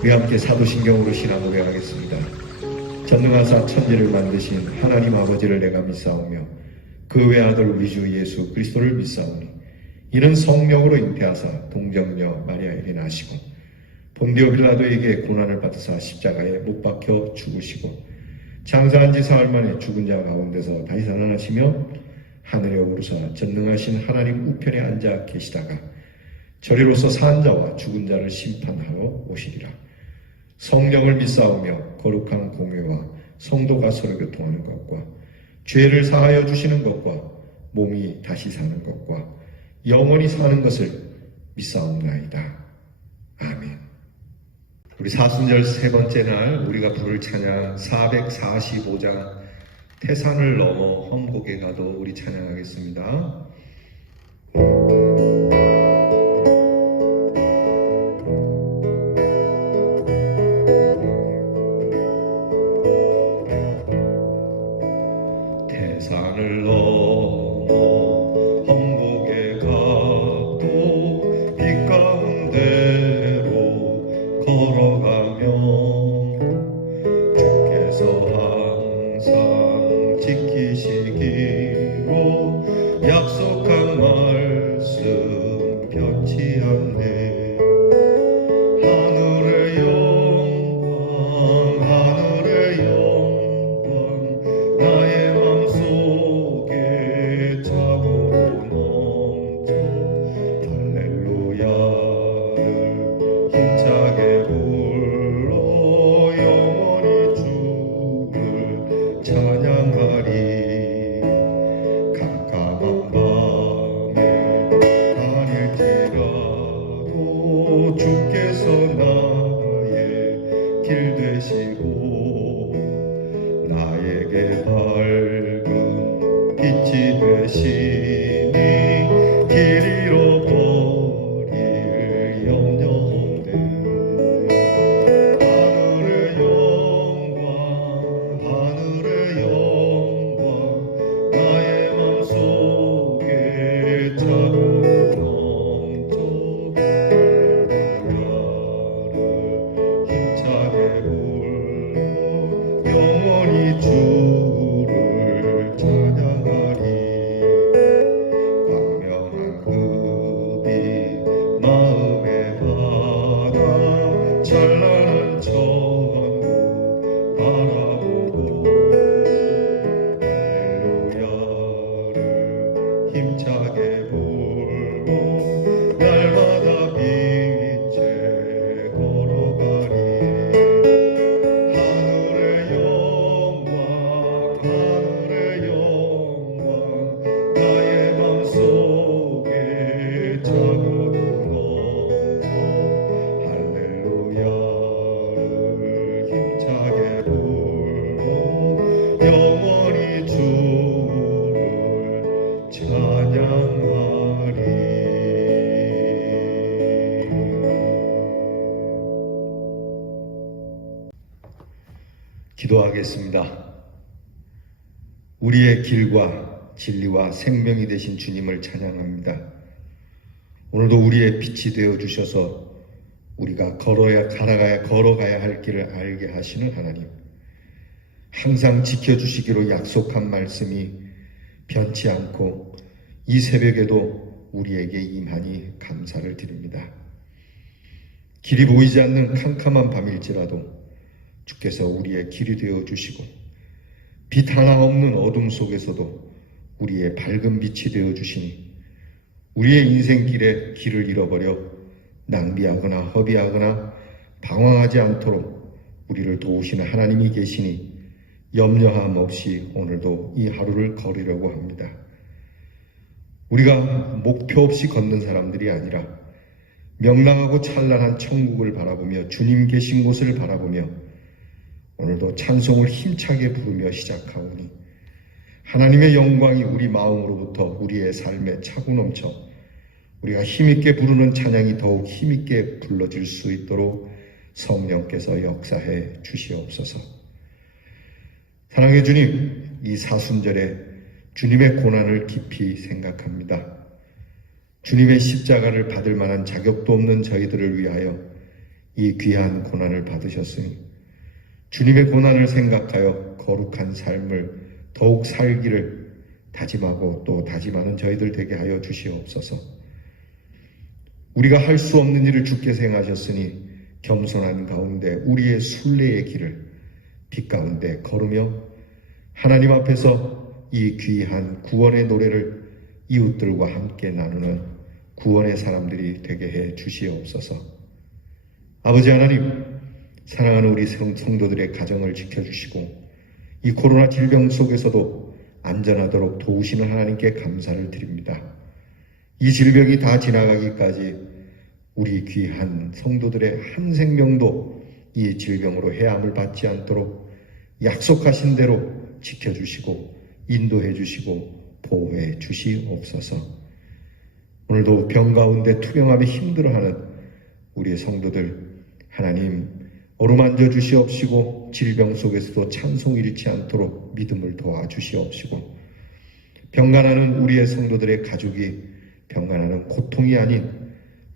우리 함께 사도신경으로 신앙 고백하겠습니다. 전능하사 천지를 만드신 하나님 아버지를 내가 믿사오며 그 외아들 우리 주 예수 그리스도를 믿사오니 이는 성령으로 잉태하사 동정녀 마리아에게 나시고 본디오 빌라도에게 고난을 받으사 십자가에 못 박혀 죽으시고 장사한 지 사흘 만에 죽은 자 가운데서 다시 살아나시며 하늘에 오르사 전능하신 하나님 우편에 앉아 계시다가 저리로서 산 자와 죽은 자를 심판하러 오시리라. 성령을 믿사오며 거룩한 공회와 성도가 서로 교통하는 것과 죄를 사하여 주시는 것과 몸이 다시 사는 것과 영원히 사는 것을 믿사옵나이다. 아멘. 우리 사순절 세 번째 날 우리가 부를 찬양 445장 태산을 넘어 험곡에 가도 우리 찬양하겠습니다. 태산을 넘어 험곡에 가도 빛 가운데로 걸어가며 주께서 항상 지키시기로 약속한 말씀 변치 않네. 하늘의 영광 하늘의 영광 나의 맘속에 차고 넘쳐 할렐루야를 힘차게 불러 영원히 주를 찬양하리. 캄캄한 밤에 다닐지라도 주께서 나의 길 되시고 나에게 밝은 빛이 되시니 길 잃어버릴 염려 없네. 하늘의 영광 하늘의 영광 나의 맘속에 차고 넘쳐 할렐루야를 힘차게 불러 영원히 주를 찬양하리. 광명한 그 빛 마음에 받아 찬란한 천국 바라보고 할렐루야를 힘차게 불러 날마다 빛에 걸어가리. 하늘의 영광 하늘의 영광 나의 맘속에 차고 넘쳐 할렐루야를 힘차게 불러 영원히 주를 찬양하리. 기도하겠습니다. 우리의 길과 진리와 생명이 되신 주님을 찬양합니다. 오늘도 우리의 빛이 되어 주셔서 우리가 걸어가야 할 길을 알게 하시는 하나님, 항상 지켜주시기로 약속한 말씀이 변치 않고 이 새벽에도 우리에게 임하니 감사를 드립니다. 길이 보이지 않는 캄캄한 밤일지라도 주께서 우리의 길이 되어 주시고 빛 하나 없는 어둠 속에서도 우리의 밝은 빛이 되어 주시니 우리의 인생길에 길을 잃어버려 낭비하거나 허비하거나 방황하지 않도록 우리를 도우시는 하나님이 계시니 염려함 없이 오늘도 이 하루를 걸으려고 합니다. 우리가 목표 없이 걷는 사람들이 아니라 명랑하고 찬란한 천국을 바라보며 주님 계신 곳을 바라보며 오늘도 찬송을 힘차게 부르며 시작하오니 하나님의 영광이 우리 마음으로부터 우리의 삶에 차고 넘쳐 우리가 힘있게 부르는 찬양이 더욱 힘있게 불러질 수 있도록 성령께서 역사해 주시옵소서. 사랑의 주님, 이 사순절에 주님의 고난을 깊이 생각합니다. 주님의 십자가를 받을 만한 자격도 없는 저희들을 위하여 이 귀한 고난을 받으셨으니 주님의 고난을 생각하여 거룩한 삶을 더욱 살기를 다짐하고 또 다짐하는 저희들 되게 하여 주시옵소서. 우리가 할 수 없는 일을 주께서 행하셨으니 겸손한 가운데 우리의 순례의 길을 빛 가운데 걸으며 하나님 앞에서 이 귀한 구원의 노래를 이웃들과 함께 나누는 구원의 사람들이 되게 해 주시옵소서. 아버지 하나님, 사랑하는 우리 성도들의 가정을 지켜주시고 이 코로나 질병 속에서도 안전하도록 도우시는 하나님께 감사를 드립니다. 이 질병이 다 지나가기까지 우리 귀한 성도들의 한 생명도 이 질병으로 해함을 받지 않도록 약속하신 대로 지켜주시고 인도해 주시고 보호해 주시옵소서. 오늘도 병 가운데 투병함에 힘들어하는 우리의 성도들 하나님 어루만져 주시옵시고 질병 속에서도 찬송 잃지 않도록 믿음을 도와주시옵시고 병간하는 우리의 성도들의 가족이 병간하는 고통이 아닌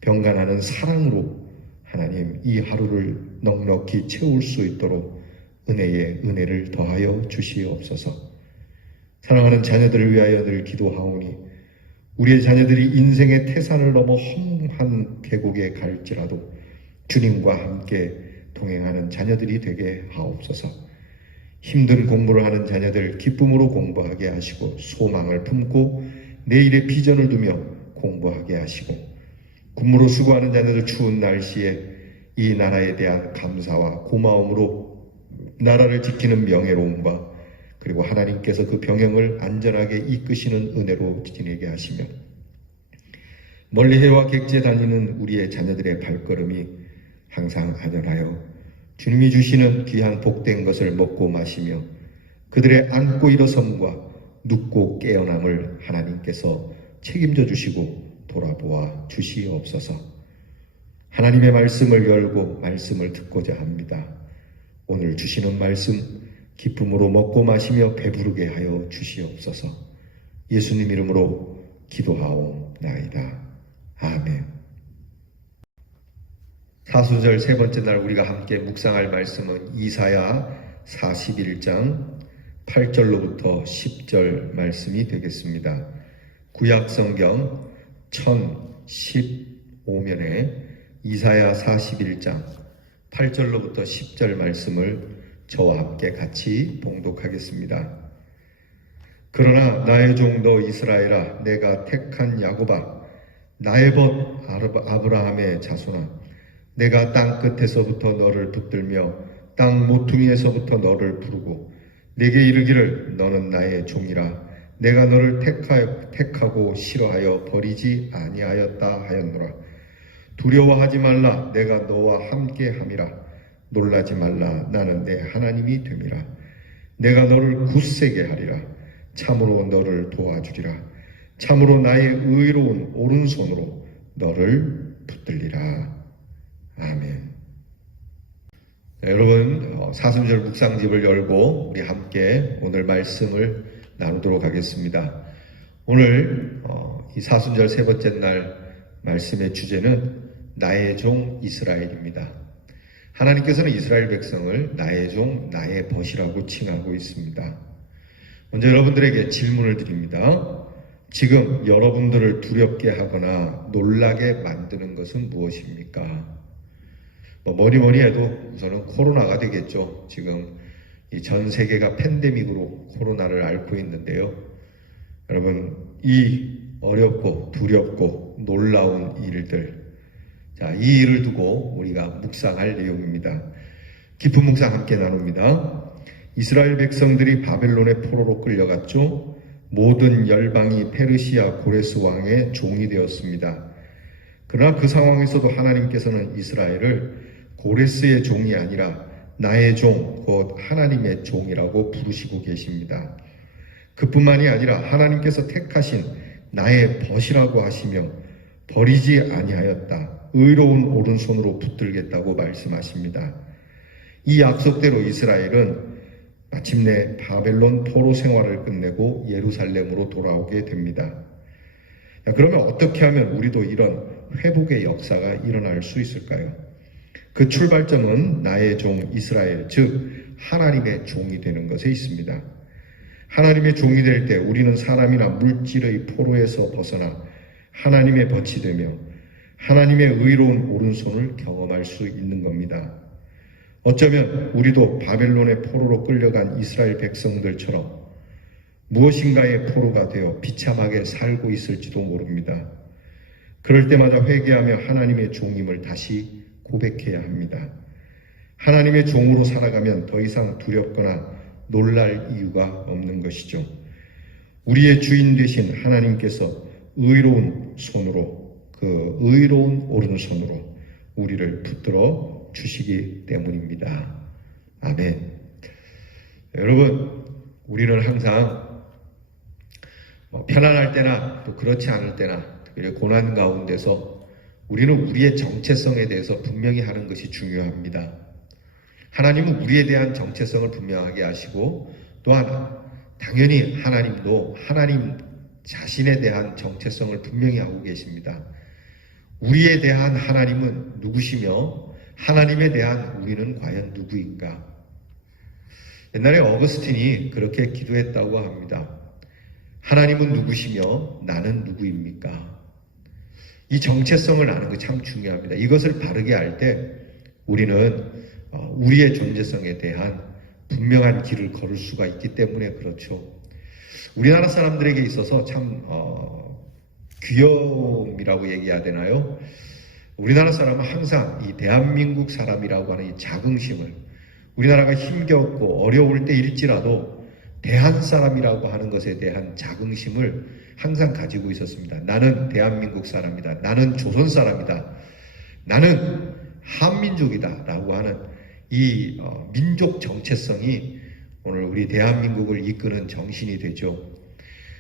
병간하는 사랑으로 하나님 이 하루를 넉넉히 채울 수 있도록 은혜에 은혜를 더하여 주시옵소서. 사랑하는 자녀들을 위하여 늘 기도하오니 우리의 자녀들이 인생의 태산을 넘어 험한 계곡에 갈지라도 주님과 함께 동행하는 자녀들이 되게 하옵소서. 힘든 공부를 하는 자녀들 기쁨으로 공부하게 하시고 소망을 품고 내일의 비전을 두며 공부하게 하시고 군무로 수고하는 자녀들 추운 날씨에 이 나라에 대한 감사와 고마움으로 나라를 지키는 명예로움과 그리고 하나님께서 그 병영을 안전하게 이끄시는 은혜로 지내게 하시며 멀리 해와 객지에 다니는 우리의 자녀들의 발걸음이 항상 안전하여 주님이 주시는 귀한 복된 것을 먹고 마시며 그들의 앉고 일어섬과 눕고 깨어남을 하나님께서 책임져 주시고 돌아보아 주시옵소서. 하나님의 말씀을 열고 말씀을 듣고자 합니다. 오늘 주시는 말씀 기쁨으로 먹고 마시며 배부르게 하여 주시옵소서. 예수님 이름으로 기도하옵나이다. 아멘. 사순절 세 번째 날 우리가 함께 묵상할 말씀은 이사야 41장 8절로부터 10절 말씀이 되겠습니다. 구약성경 1015면에 이사야 41장 8절로부터 10절 말씀을 저와 함께 같이 봉독하겠습니다. 그러나 나의 종 너 이스라엘아, 내가 택한 야곱아, 나의 벗 아브라함의 자손아, 내가 땅 끝에서부터 너를 붙들며 땅 모퉁이에서부터 너를 부르고 내게 이르기를 너는 나의 종이라. 내가 너를 택하고 싫어하여 버리지 아니하였다 하였노라. 두려워하지 말라. 내가 너와 함께함이라. 놀라지 말라. 나는 내 하나님이 됨이라. 내가 너를 굳세게 하리라. 참으로 너를 도와주리라. 참으로 나의 의로운 오른손으로 너를 붙들리라. 아멘. 네, 여러분 사순절 묵상집을 열고 우리 함께 오늘 말씀을 나누도록 하겠습니다. 오늘 이 사순절 세 번째 날 말씀의 주제는 나의 종 이스라엘입니다. 하나님께서는 이스라엘 백성을 나의 종, 나의 벗이라고 칭하고 있습니다. 먼저 여러분들에게 질문을 드립니다. 지금 여러분들을 두렵게 하거나 놀라게 만드는 것은 무엇입니까? 뭐니 해도 우선은 코로나가 되겠죠. 지금 이 전 세계가 팬데믹으로 코로나를 앓고 있는데요. 여러분, 이 어렵고 두렵고 놀라운 일들, 자, 이 일을 두고 우리가 묵상할 내용입니다. 깊은 묵상 함께 나눕니다. 이스라엘 백성들이 바벨론의 포로로 끌려갔죠. 모든 열방이 페르시아 고레스 왕의 종이 되었습니다. 그러나 그 상황에서도 하나님께서는 이스라엘을 고레스의 종이 아니라 나의 종, 곧 하나님의 종이라고 부르시고 계십니다. 그뿐만이 아니라 하나님께서 택하신 나의 벗이라고 하시며 버리지 아니하였다. 의로운 오른손으로 붙들겠다고 말씀하십니다. 이 약속대로 이스라엘은 마침내 바벨론 포로 생활을 끝내고 예루살렘으로 돌아오게 됩니다. 그러면 어떻게 하면 우리도 이런 회복의 역사가 일어날 수 있을까요? 그 출발점은 나의 종 이스라엘, 즉 하나님의 종이 되는 것에 있습니다. 하나님의 종이 될 때 우리는 사람이나 물질의 포로에서 벗어나 하나님의 벗이 되며 하나님의 의로운 오른손을 경험할 수 있는 겁니다. 어쩌면 우리도 바벨론의 포로로 끌려간 이스라엘 백성들처럼 무엇인가의 포로가 되어 비참하게 살고 있을지도 모릅니다. 그럴 때마다 회개하며 하나님의 종임을 다시 고백해야 합니다. 하나님의 종으로 살아가면 더 이상 두렵거나 놀랄 이유가 없는 것이죠. 우리의 주인 되신 하나님께서 의로운 손으로, 그 의로운 오른손으로 우리를 붙들어 주시기 때문입니다. 아멘. 여러분, 우리는 항상 편안할 때나 또 그렇지 않을 때나 특별히 고난 가운데서 우리는 우리의 정체성에 대해서 분명히 하는 것이 중요합니다. 하나님은 우리에 대한 정체성을 분명하게 하시고 또한 당연히 하나님도 하나님 자신에 대한 정체성을 분명히 하고 계십니다. 우리에 대한 하나님은 누구시며 하나님에 대한 우리는 과연 누구인가? 옛날에 어거스틴이 그렇게 기도했다고 합니다. 하나님은 누구시며 나는 누구입니까? 이 정체성을 아는 거 참 중요합니다. 이것을 바르게 할 때 우리는 우리의 존재성에 대한 분명한 길을 걸을 수가 있기 때문에 그렇죠. 우리나라 사람들에게 있어서 참 귀여움이라고 얘기해야 되나요? 우리나라 사람은 항상 이 대한민국 사람이라고 하는 이 자긍심을, 우리나라가 힘겹고 어려울 때일지라도 대한 사람이라고 하는 것에 대한 자긍심을 항상 가지고 있었습니다. 나는 대한민국 사람이다. 나는 조선 사람이다. 나는 한민족이다. 라고 하는 이 민족 정체성이 오늘 우리 대한민국을 이끄는 정신이 되죠.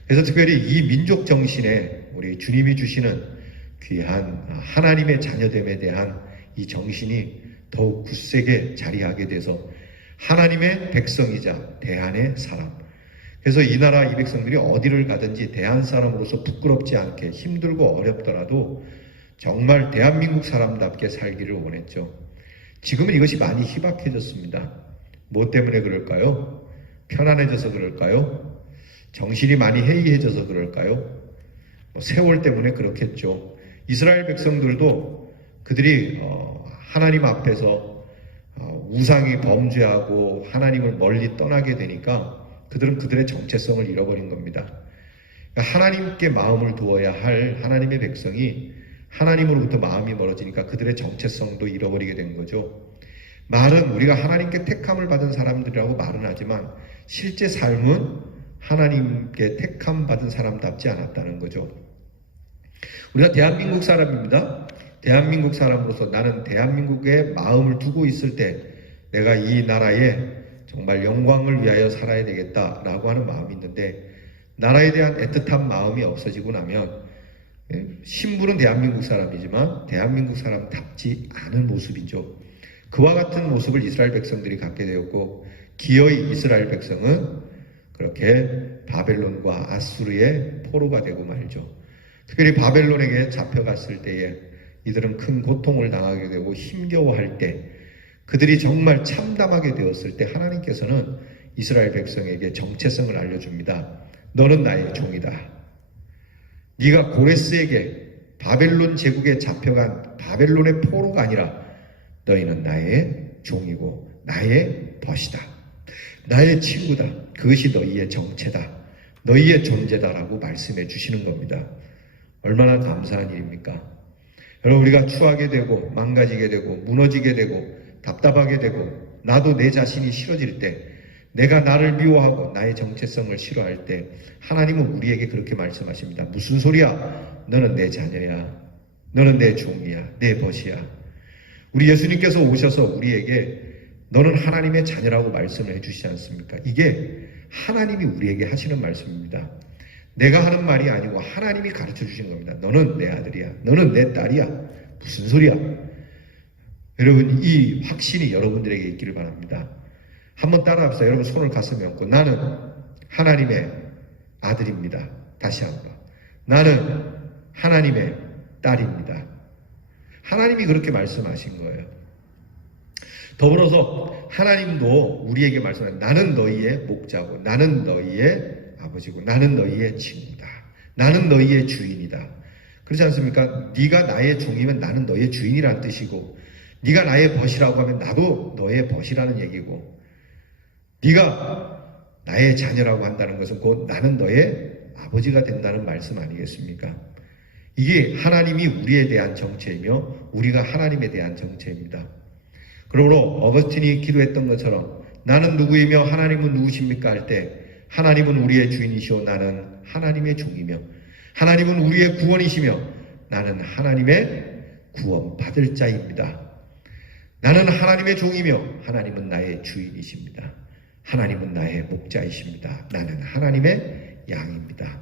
그래서 특별히 이 민족 정신에 우리 주님이 주시는 귀한 하나님의 자녀됨에 대한 이 정신이 더욱 굳세게 자리하게 돼서 하나님의 백성이자 대한의 사람. 그래서 이 나라 이 백성들이 어디를 가든지 대한 사람으로서 부끄럽지 않게 힘들고 어렵더라도 정말 대한민국 사람답게 살기를 원했죠. 지금은 이것이 많이 희박해졌습니다. 뭐 때문에 그럴까요? 편안해져서 그럴까요? 정신이 많이 해이해져서 그럴까요? 세월 때문에 그렇겠죠. 이스라엘 백성들도 그들이 하나님 앞에서 우상이 범죄하고 하나님을 멀리 떠나게 되니까 그들은 그들의 정체성을 잃어버린 겁니다. 그러니까 하나님께 마음을 두어야 할 하나님의 백성이 하나님으로부터 마음이 멀어지니까 그들의 정체성도 잃어버리게 된 거죠. 말은 우리가 하나님께 택함을 받은 사람들이라고 말은 하지만 실제 삶은 하나님께 택함 받은 사람답지 않았다는 거죠. 우리가 대한민국 사람입니다. 대한민국 사람으로서 나는 대한민국에 마음을 두고 있을 때 내가 이 나라에 정말 영광을 위하여 살아야 되겠다라고 하는 마음이 있는데 나라에 대한 애틋한 마음이 없어지고 나면 신분은 대한민국 사람이지만 대한민국 사람답지 않은 모습이죠. 그와 같은 모습을 이스라엘 백성들이 갖게 되었고 기어이 이스라엘 백성은 그렇게 바벨론과 아수르의 포로가 되고 말죠. 특별히 바벨론에게 잡혀갔을 때에 이들은 큰 고통을 당하게 되고 힘겨워할 때 그들이 정말 참담하게 되었을 때 하나님께서는 이스라엘 백성에게 정체성을 알려줍니다. 너는 나의 종이다. 네가 고레스에게 바벨론 제국에 잡혀간 바벨론의 포로가 아니라 너희는 나의 종이고 나의 벗이다. 나의 친구다. 그것이 너희의 정체다. 너희의 존재다라고 말씀해 주시는 겁니다. 얼마나 감사한 일입니까? 여러분, 우리가 추하게 되고 망가지게 되고 무너지게 되고 답답하게 되고 나도 내 자신이 싫어질 때 내가 나를 미워하고 나의 정체성을 싫어할 때 하나님은 우리에게 그렇게 말씀하십니다. 무슨 소리야? 너는 내 자녀야. 너는 내 종이야. 내 벗이야. 우리 예수님께서 오셔서 우리에게 너는 하나님의 자녀라고 말씀을 해주시지 않습니까? 이게 하나님이 우리에게 하시는 말씀입니다. 내가 하는 말이 아니고 하나님이 가르쳐 주신 겁니다. 너는 내 아들이야. 너는 내 딸이야. 무슨 소리야? 여러분, 이 확신이 여러분들에게 있기를 바랍니다. 한번 따라합시다. 여러분 손을 가슴에 얹고 나는 하나님의 아들입니다. 다시 한번. 나는 하나님의 딸입니다. 하나님이 그렇게 말씀하신 거예요. 더불어서 하나님도 우리에게 말씀하는 나는 너희의 목자고 나는 너희의 아버지고 나는 너희의 친구다. 나는 너희의 주인이다. 그렇지 않습니까? 네가 나의 종이면 나는 너의 주인이라는 뜻이고 네가 나의 벗이라고 하면 나도 너의 벗이라는 얘기고 네가 나의 자녀라고 한다는 것은 곧 나는 너의 아버지가 된다는 말씀 아니겠습니까? 이게 하나님이 우리에 대한 정체이며 우리가 하나님에 대한 정체입니다. 그러므로 어거스틴이 기도했던 것처럼 나는 누구이며 하나님은 누구십니까 할 때 하나님은 우리의 주인이시오 나는 하나님의 종이며 하나님은 우리의 구원이시며 나는 하나님의 구원받을 자입니다. 나는 하나님의 종이며 하나님은 나의 주인이십니다. 하나님은 나의 목자이십니다. 나는 하나님의 양입니다.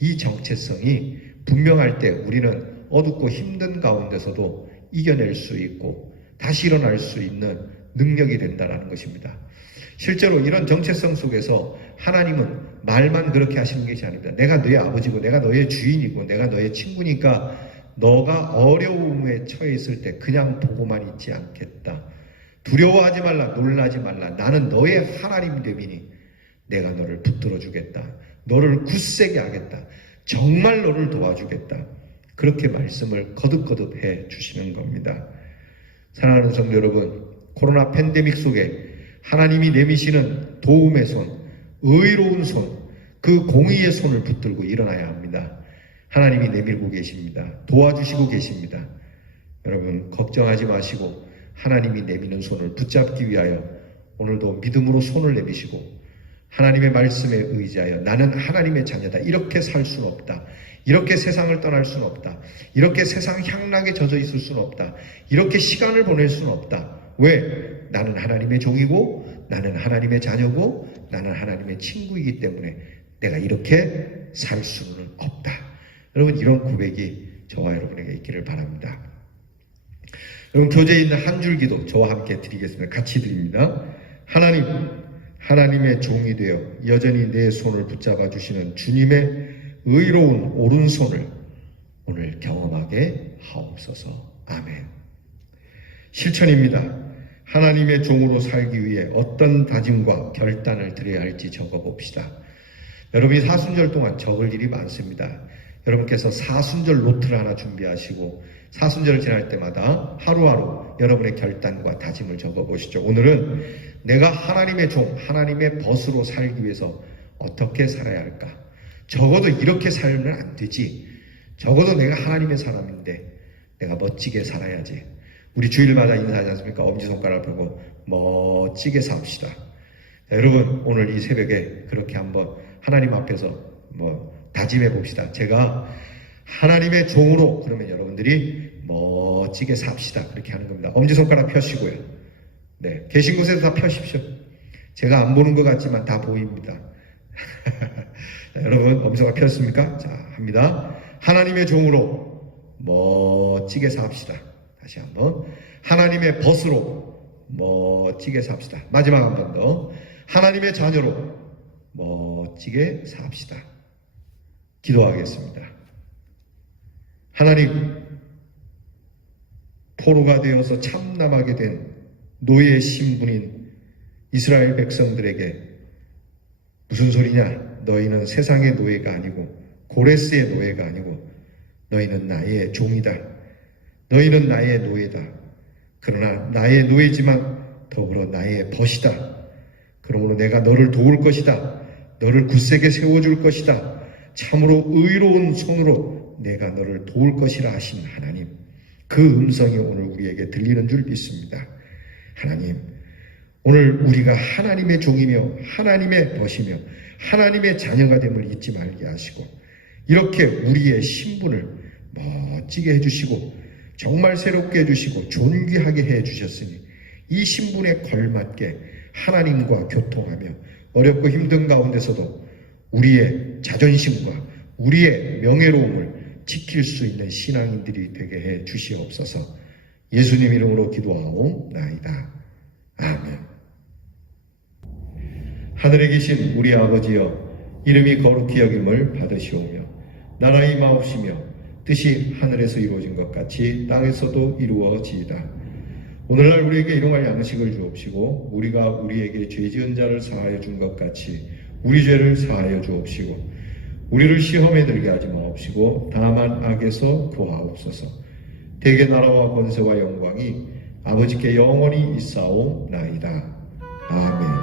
이 정체성이 분명할 때 우리는 어둡고 힘든 가운데서도 이겨낼 수 있고 다시 일어날 수 있는 능력이 된다는 것입니다. 실제로 이런 정체성 속에서 하나님은 말만 그렇게 하시는 것이 아닙니다. 내가 너의 아버지고 내가 너의 주인이고 내가 너의 친구니까 너가 어려움에 처해 있을 때 그냥 보고만 있지 않겠다. 두려워하지 말라, 놀라지 말라. 나는 너의 하나님 되미니 내가 너를 붙들어 주겠다. 너를 굳세게 하겠다. 정말 너를 도와주겠다. 그렇게 말씀을 거듭거듭 해 주시는 겁니다. 사랑하는 성도 여러분, 코로나 팬데믹 속에 하나님이 내미시는 도움의 손, 의로운 손, 그 공의의 손을 붙들고 일어나야 합니다. 하나님이 내밀고 계십니다. 도와주시고 계십니다. 여러분 걱정하지 마시고 하나님이 내미는 손을 붙잡기 위하여 오늘도 믿음으로 손을 내미시고 하나님의 말씀에 의지하여 나는 하나님의 자녀다. 이렇게 살 수는 없다. 이렇게 세상을 떠날 수는 없다. 이렇게 세상 향락에 젖어 있을 수는 없다. 이렇게 시간을 보낼 수는 없다. 왜? 나는 하나님의 종이고 나는 하나님의 자녀고 나는 하나님의 친구이기 때문에 내가 이렇게 살 수는 없다. 여러분 이런 고백이 저와 여러분에게 있기를 바랍니다. 여러분 교재에 있는 한 줄 기도 저와 함께 드리겠습니다. 같이 드립니다. 하나님, 하나님의 종이 되어 여전히 내 손을 붙잡아 주시는 주님의 의로운 오른손을 오늘 경험하게 하옵소서. 아멘. 실천입니다. 하나님의 종으로 살기 위해 어떤 다짐과 결단을 드려야 할지 적어봅시다. 여러분이 사순절 동안 적을 일이 많습니다. 여러분께서 사순절 노트를 하나 준비하시고 사순절을 지날 때마다 하루하루 여러분의 결단과 다짐을 적어보시죠. 오늘은 내가 하나님의 종, 하나님의 벗으로 살기 위해서 어떻게 살아야 할까? 적어도 이렇게 살면 안 되지. 적어도 내가 하나님의 사람인데 내가 멋지게 살아야지. 우리 주일마다 인사하지 않습니까? 엄지손가락을 펴고 멋지게 삽시다. 자, 여러분 오늘 이 새벽에 그렇게 한번 하나님 앞에서 다짐해 봅시다. 제가 하나님의 종으로 그러면 여러분들이 멋지게 삽시다. 그렇게 하는 겁니다. 엄지손가락 펴시고요. 네, 계신 곳에서 다 펴십시오. 제가 안 보는 것 같지만 다 보입니다. 자, 여러분 엄지손가락 폈습니까? 자, 합니다. 하나님의 종으로 멋지게 삽시다. 다시 한번 하나님의 벗으로 멋지게 삽시다. 마지막 한 번 더 하나님의 자녀로 멋지게 삽시다. 기도하겠습니다. 하나님, 포로가 되어서 참남하게 된 노예 신분인 이스라엘 백성들에게 무슨 소리냐? 너희는 세상의 노예가 아니고 고레스의 노예가 아니고 너희는 나의 종이다. 너희는 나의 노예다. 그러나 나의 노예지만 더불어 나의 벗이다. 그러므로 내가 너를 도울 것이다. 너를 굳세게 세워줄 것이다. 참으로 의로운 손으로 내가 너를 도울 것이라 하신 하나님, 그 음성이 오늘 우리에게 들리는 줄 믿습니다. 하나님, 오늘 우리가 하나님의 종이며 하나님의 벗이며 하나님의 자녀가 됨을 잊지 말게 하시고 이렇게 우리의 신분을 멋지게 해주시고 정말 새롭게 해주시고 존귀하게 해주셨으니 이 신분에 걸맞게 하나님과 교통하며 어렵고 힘든 가운데서도 우리의 자존심과 우리의 명예로움을 지킬 수 있는 신앙인들이 되게 해 주시옵소서. 예수님 이름으로 기도하옵나이다. 아멘. 하늘에 계신 우리 아버지여, 이름이 거룩히 여김을 받으시오며 나라 임하옵시며 뜻이 하늘에서 이루어진 것 같이 땅에서도 이루어지이다. 오늘날 우리에게 일용할 양식을 주옵시고 우리가 우리에게 죄 지은 자를 사하여 준 것 같이 우리 죄를 사하여 주옵시고 우리를 시험에 들게 하지 마옵시고 다만 악에서 구하옵소서. 대개 나라와 권세와 영광이 아버지께 영원히 있사오나이다. 아멘.